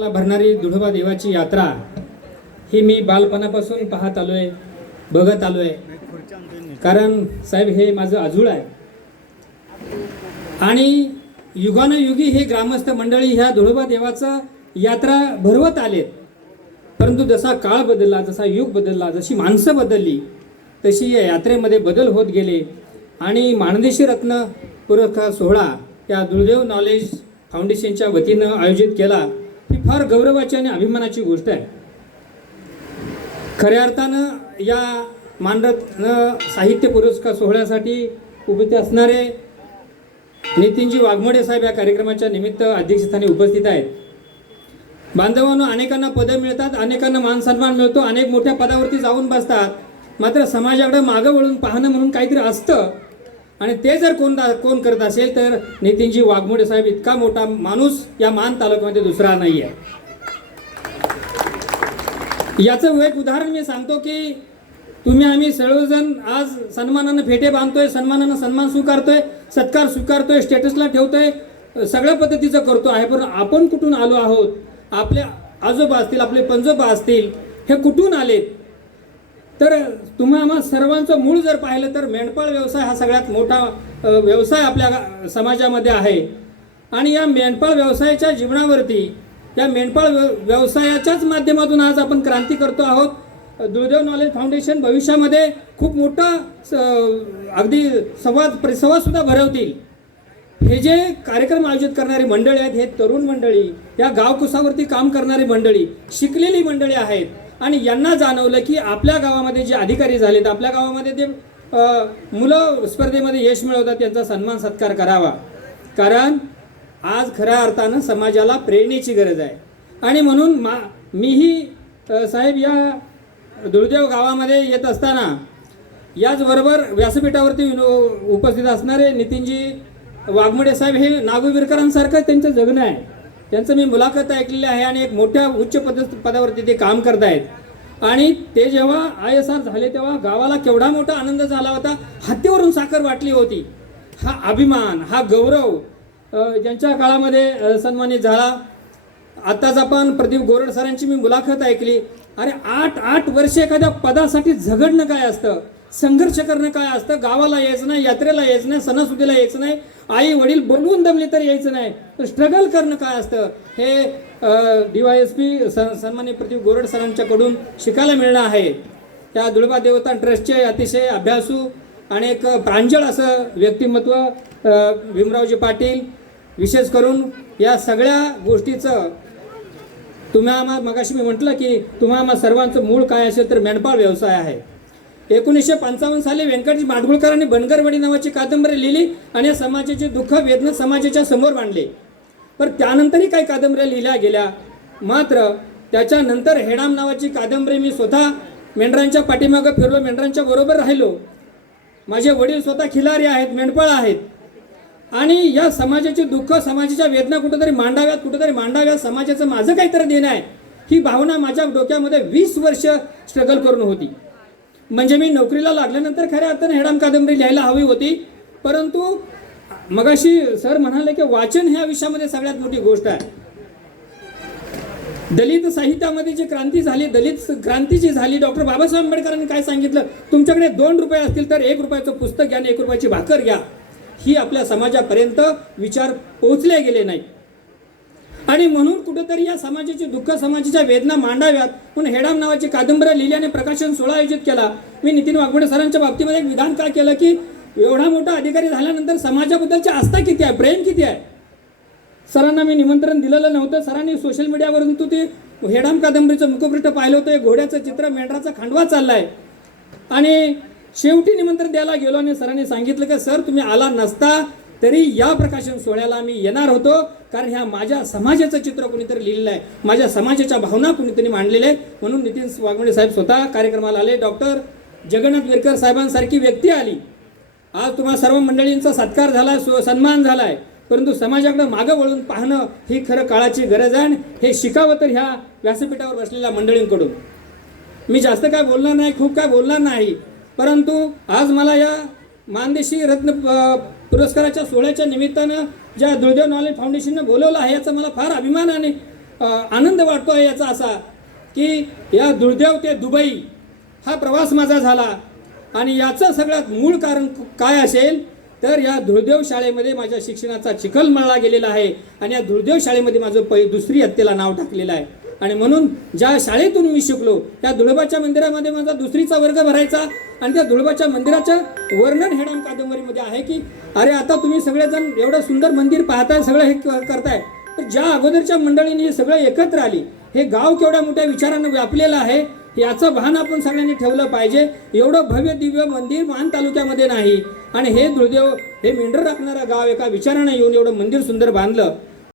मला भरणारी धुळोबा देवाची यात्रा ही मी बालपणापासून पाहत आलोय, बघत आलोय. कारण साहेब हे माझं आजूळ आहे आणि युगानुयुगी हे ग्रामस्थ मंडळी ह्या धुळोबा देवाचं यात्रा भरवत आलेत. परंतु जसा काळ बदलला, जसा युग बदलला, जशी माणसं बदलली, तशी या यात्रेमध्ये बदल होत गेले आणि माणदेशी रत्न पुरस्कार सोहळा या दुर्दैव नॉलेज फाउंडेशनच्या वतीनं आयोजित केला. ही फार गौरवाची आणि अभिमानाची गोष्ट आहे. खऱ्या अर्थानं या मानरत्न साहित्य पुरस्कार सोहळ्यासाठी उपस्थित असणारे नितीनजी वाघमोडे साहेब या कार्यक्रमाच्या निमित्त अध्यक्षस्थानी उपस्थित आहेत. बांधवांनो, अनेकांना पदं मिळतात, अनेकांना मान सन्मान मिळतो, अनेक मोठ्या पदावरती जाऊन बसतात. मात्र समाजाकडे मागं वळून पाहणं म्हणून काहीतरी असतं आणि ते जर कोण करत असेल तर नितीनजी वाघमोडे साहेब इतका मोठा माणूस या मान तालुक्यामध्ये दुसरा नाही आहे. याचं एक उदाहरण मी सांगतो की तुम्ही आम्ही सर्वजण आज सन्मानानं फेटे बांधतोय, सन्मानानं सन्मान स्वीकारतोय, सत्कार स्वीकारतोय, स्टेटसला ठेवतोय, सगळ्या पद्धतीचं करतो आहे. पण आपण कुठून आलो आहोत? आपले आजोबा असतील, आपले पंजोबा असतील, हे कुठून आलेत? तर तुम्ही आम्हा सर्वांचं मूळ जर पाहिलं तर मेंढपाळ व्यवसाय हा सगळ्यात मोठा व्यवसाय आपल्या समाजामध्ये आहे. आणि या मेंढपाळ व्यवसायाच्या जीवनावरती, या मेंढपाळ व्यवसायाच्याच माध्यमातून आज आपण क्रांती करतो आहोत. दुर्दैव नॉलेज फाउंडेशन भविष्यामध्ये खूप मोठा अगदी परिसंवाद सुद्धा भरवतील. हे जे कार्यक्रम आयोजित करणारी मंडळी आहेत, हे तरुण मंडळी, या गावकुसावरती काम करणारी मंडळी, शिकलेली मंडळी आहेत आणि यांना जाणवलं की आपल्या गावामध्ये जे अधिकारी झालेत, आपल्या गावामध्ये जे मुलं स्पर्धेमध्ये यश मिळवतात, त्यांचा सन्मान सत्कार करावा. कारण आज खऱ्या अर्थानं समाजाला प्रेरणेची गरज आहे. आणि म्हणून मीही साहेब या दुर्दैव गावामध्ये येत असताना याचबरोबर व्यासपीठावरती उपस्थित असणारे नितीनजी वाघमोडे साहेब हे नागुवीरकरांसारखं त्यांचं जगणं आहे. त्यांचं मी मुलाखत ऐकलेली आहे आणि एक मोठ्या उच्च पदावरती ते काम करत आहेत. आणि ते जेव्हा ISR झाले तेव्हा गावाला केवढा मोठा आनंद झाला होता. हातीवरून साखर वाटली होती. हा अभिमान, हा गौरव ज्यांच्या काळामध्ये सन्मानित झाला. आत्ताच आपण प्रदीप गोरड सरांची मी मुलाखत ऐकली. अरे 8 वर्ष एखाद्या पदासाठी झगडणं काय असतं, संघर्ष करणं काय असतं, गावाला यायचं नाही, यात्रेला यायचं नाही, सणासुदीला यायचं नाही, आई वडील बोलवून दमले तर यायचं नाही, तर स्ट्रगल करणं काय असतं हे DYSP सन्माननीय प्रदीप गोरड सरांच्याकडून शिकायला मिळणं आहे. त्या धुळोबा देवस्थान ट्रस्टचे अतिशय अभ्यासू आणि एक प्रांजळ असं व्यक्तिमत्व भीमरावजी पाटील, विशेष करून या सगळ्या गोष्टीचं तुम्हाला मगाशी मी म्हटलं की तुम्हाला सर्वांचं मूळ काय असेल तर मेंढपाळ व्यवसाय आहे. 1955 साली व्यंकटजी माडगुळकरांनी बनगरवाडी नावाची कादंबरी लिहिली आणि या समाजाचे दुःख वेदना समाजाच्या समोर मांडले. पण त्यानंतरही काही कादंबऱ्या लिहिल्या गेल्या. मात्र त्याच्यानंतर हेडाम नावाची कादंबरी मी स्वतः मेंढरांच्या पाठीमागं फिरलो, मेंढरांच्या बरोबर राहिलो. माझे वडील स्वतः खिलारी आहेत, मेंढपाळ आहेत आणि या समाजाचे दुःख, समाजाच्या वेदना कुठेतरी मांडाव्यात, समाजाचं माझं काहीतरी देणं आहे, ही भावना माझ्या डोक्यामध्ये 20 वर्ष स्ट्रगल करून होती. म्हणजे मी नोकरीला लागल्यानंतर खऱ्या अर्थाने हेडाम कादंबरी लिहायला हवी होती. परंतु मगाशी सर म्हणाले की वाचन ह्या विषयामध्ये सगळ्यात मोठी गोष्ट आहे. दलित साहित्यामध्ये जी क्रांती झाली, दलित क्रांती जी झाली, डॉक्टर बाबासाहेब आंबेडकरांनी काय सांगितलं, तुमच्याकडे 2 रुपये असतील तर 1 रुपयाचं पुस्तक घ्या आणि 1 रुपयाची भाकर घ्या. ही आपल्या समाजापर्यंत विचार पोहोचले गेले नाही. आणि म्हणून कुठेतरी या समाजाचे दुःख, समाजाच्या वेदना मांडाव्यात म्हणून हेडाम नावाची कादंबरी लिहिल्याने प्रकाशन सोहळा आयोजित केला. मी नितीन वाघमोडे सरांच्या बाबतीमध्ये एक विधान काय केलं की एवढा मोठा अधिकारी झाल्यानंतर समाजाबद्दलची आस्था किती आहे, प्रेम किती आहे. सरांना मी निमंत्रण दिलेलं नव्हतं. सरांनी सोशल मीडियावरून ते हेडाम कादंबरीचं मुखपृष्ठ पाहिलं होतं. एक घोड्याचं चित्र, मेंढराचा खांडवा चाललाय आणि शेवटी निमंत्रण द्यायला गेलो आणि सरांनी सांगितलं की सर तुम्ही आला नसता तरी या प्रकाशन सोहळ्याला मी येणार होतो, कारण ह्या माझ्या समाजाचं चित्र कोणीतरी लिहिलेलं आहे, माझ्या समाजाच्या भावना कोणीतरी मांडलेल्या आहेत. म्हणून नितीन वाघमोडे साहेब स्वतः कार्यक्रमाला आले. डॉक्टर जगन्नाथ विरकर साहेबांसारखी व्यक्ती आली. आज तुम्हा सर्व मंडळींचा सत्कार झाला, सन्मान झालाय. परंतु समाजाकडे मागं वळून पाहणं ही खरं काळाची गरज आहे. हे शिकावं तर ह्या व्यासपीठावर बसलेल्या मंडळींकडून. मी जास्त काय बोलणार नाही, खूप काय बोलणार नाही. परंतु आज मला या मानदेशी रत्न पुरस्काराच्या सोहळ्याच्या निमित्तानं ज्या दुर्दैव नॉलेज फाउंडेशनने बोलवलं आहे याचा मला फार अभिमान आणि आनंद वाटतो आहे याचा असा की या धुळदेव ते दुबई हा प्रवास माझा झाला आणि याचं सगळ्यात मूळ कारण काय असेल तर या धुळदेव शाळेमध्ये माझ्या शिक्षणाचा चिखल मळला गेलेला आहे आणि या धुळदेव शाळेमध्ये माझं दुसरी इयत्तेला नाव टाकलेलं आहे. आणि म्हणून ज्या शाळेतून मी शिकलो त्या धुळोबाच्या मंदिरामध्ये माझा दुसरीचा वर्ग भरायचा आणि त्या धुळोबाच्या मंदिराचं वर्णन हेडाम कादंबरीमध्ये आहे की अरे आता तुम्ही सगळेजण एवढं सुंदर मंदिर पाहताय, सगळं हे करताय, तर ज्या अगोदरच्या मंडळींनी हे सगळं एकत्र आली, हे गाव केवढ्या मोठ्या विचारानं व्यापलेलं आहे याचं भान आपण सगळ्यांनी ठेवलं पाहिजे. एवढं भव्य दिव्य मंदिर मान तालुक्यामध्ये नाही आणि हे धुळदेव हे मेंढर राखणारं गाव एका विचारानं येऊन एवढं मंदिर सुंदर बांधलं.